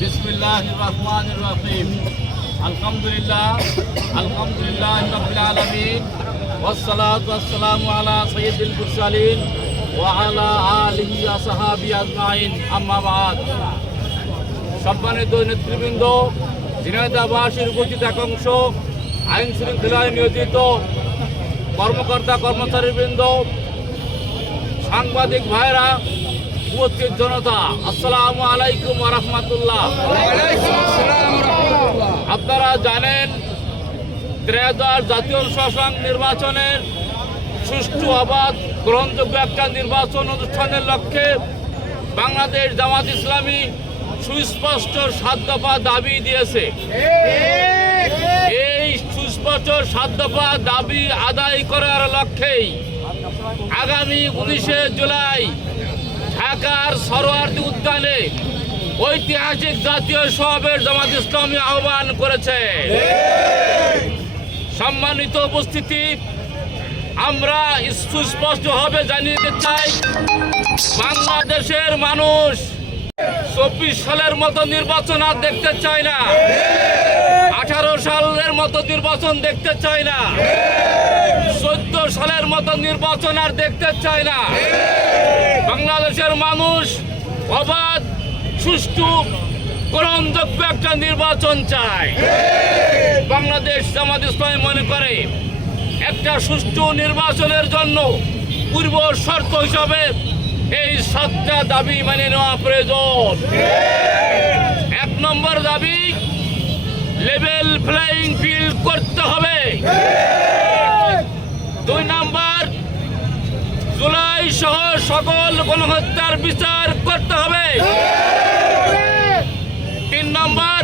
বিসমিল্লাহির রহমানির রহিম। আলহামদুলিল্লাহ রাব্বিল আলামিন ওয়াসসালাতু ওয়াসসালামু আলা সাইয়্যিদিল মুরসালিন ওয়া আলা আলিহি ওয়া সাহবিহি আজমাইন, আম্মা বাদ। সম্মানিত নেতৃবৃন্দ, ঝিনাইদহবাসীর উপস্থিত একাংশ, আইন শৃঙ্খলায় নিয়োজিত কর্মকর্তা কর্মচারীবৃন্দ, সাংবাদিক ভাইরা, উপস্থিত জনতা, আসসালামু আলাইকুম ওয়া রাহমাতুল্লাহ। আপনারা জানেন, ত্রয়োদশ জাতীয় সংসদ নির্বাচনের সুষ্ঠু, অবাধ, গ্রহণযোগ্য একটা নির্বাচন অনুষ্ঠানের লক্ষ্যে বাংলাদেশ জামাত ইসলামী সুস্পষ্ট 7 দফা দাবি দিয়েছে। এই সুস্পষ্ট 7 দফা দাবি আদায় করার লক্ষ্যেই আগামী 19শে জুলাই ঢাকার সরোয়ার্দী উদ্যানে ঐতিহাসিক জাতীয় সমাবেশ জামাত ইসলামী আহ্বান করেছে। সম্মানিত উপস্থিতি, আমরা সুস্পষ্টভাবে জানিয়ে দিতে চাই, বাংলাদেশের মানুষ 24 সালের মতো নির্বাচন আর দেখতে চায় না, 18 সালের মতো নির্বাচন দেখতে চায় না, 14 সালের মতো নির্বাচন আর দেখতে চায় না। বাংলাদেশের মানুষ অবাধ, সুষ্ঠু, গ্রহণযোগ্য একটা নির্বাচন চায়। বাংলাদেশ জামাত ইসলামী মনে করে একটা সুষ্ঠু নির্বাচনের জন্য পূর্ব শর্ত হিসাবে এই 7টা দাবি মেনে নেওয়া প্রয়োজন। 1 নম্বর দাবি, লেভেল প্লেইং ফিল্ড করতে হবে। 2 নম্বর, জুলাই সহ সকল গণহত্যার বিচার করতে হবে। 3 নম্বর,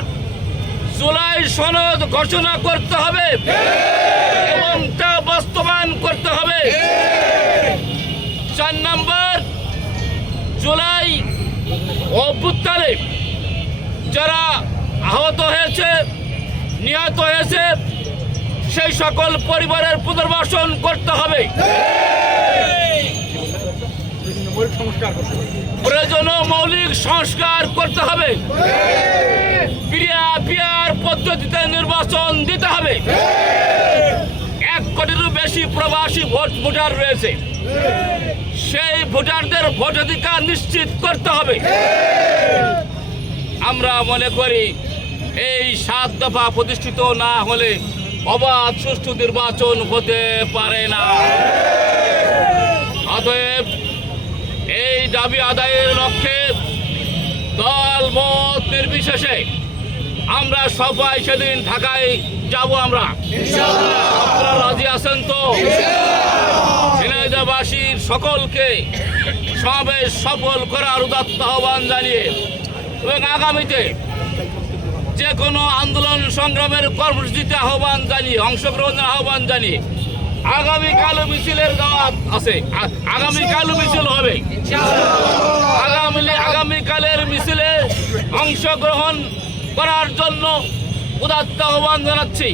জুলাই সনদ ঘোষণা করতে হবে এবং তা বাস্তবায়ন করতে হবে। 4 নম্বর, জুলাই অভ্যুত্থানে যারা আহত হয়েছে, নিহত হয়েছে, সেই সকল পরিবারের পুনর্বাসন করতে হবে। প্রয়োজনীয় মৌলিক সংস্কার করতে হবে। পিআর পদ্ধতিতে নির্বাচন দিতে হবে। 1 কোটিরও বেশি প্রবাসী ভোটার রয়েছে, সেই ভোটারদের ভোটাধিকার নিশ্চিত করতে হবে। আমরা মনে করি এই 7 দফা প্রতিষ্ঠিত না হলে অবাধ, সুষ্ঠু নির্বাচন হতে পারে না। অতএব এই দাবি আদায়ের লক্ষ্যে দল মত নির্বিশেষে আমরা সবাই সেদিন ঢাকায় যাব। আপনারা রাজি আছেন তো? ঝিনাইদহবাসীর সকলকে সমাবেশ সফল করার উদাত্ত আহ্বান জানিয়ে এবং আগামীতে যে কোনো আন্দোলন সংগ্রামের কর্মসূচিতে আহ্বান জানিয়ে, অংশগ্রহণের আহ্বান জানিয়ে আগামীকালও মিছিলের দাওয়াত আছে। আগামীকালও মিছিল হবে। আগামীকালের মিছিলে অংশগ্রহণ করার জন্য উদাত্ত আহ্বান জানাচ্ছি।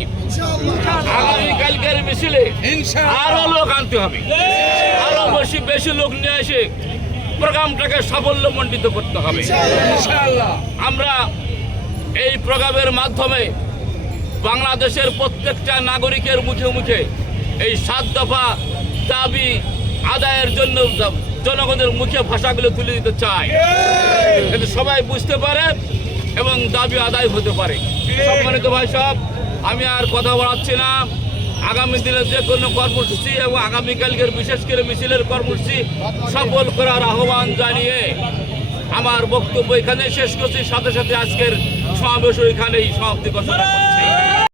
আগামীকালকের মিছিলে আরো লোক আনতে হবে, আরো বেশি লোক নিয়ে এসে প্রোগ্রামটাকে সাফল্যমণ্ডিত করতে হবে। আমরা এই প্রোগ্রামের মাধ্যমে বাংলাদেশের প্রত্যেকটা নাগরিকের মুখে মুখে এই 7 দফা দাবি আদায়ের জন্য জনগণের মুখে ভাষাগুলো তুলে দিতে চাই, যাতে সবাই বুঝতে পারে এবং দাবি আদায় হতে পারে। সম্মানিত ভাই সব, আমি আর কথা বাড়াচ্ছি না। আগামী দিনে যে কোনো কর্মসূচি এবং আগামীকালকের বিশেষ করে মিছিলের কর্মসূচি সফল করার আহ্বান জানিয়ে আমার বক্তব্য এখানে শেষ করছি। সাথে সাথে আজকের সমাবেশ এখানেই সমাপ্তি ঘোষণা করছি।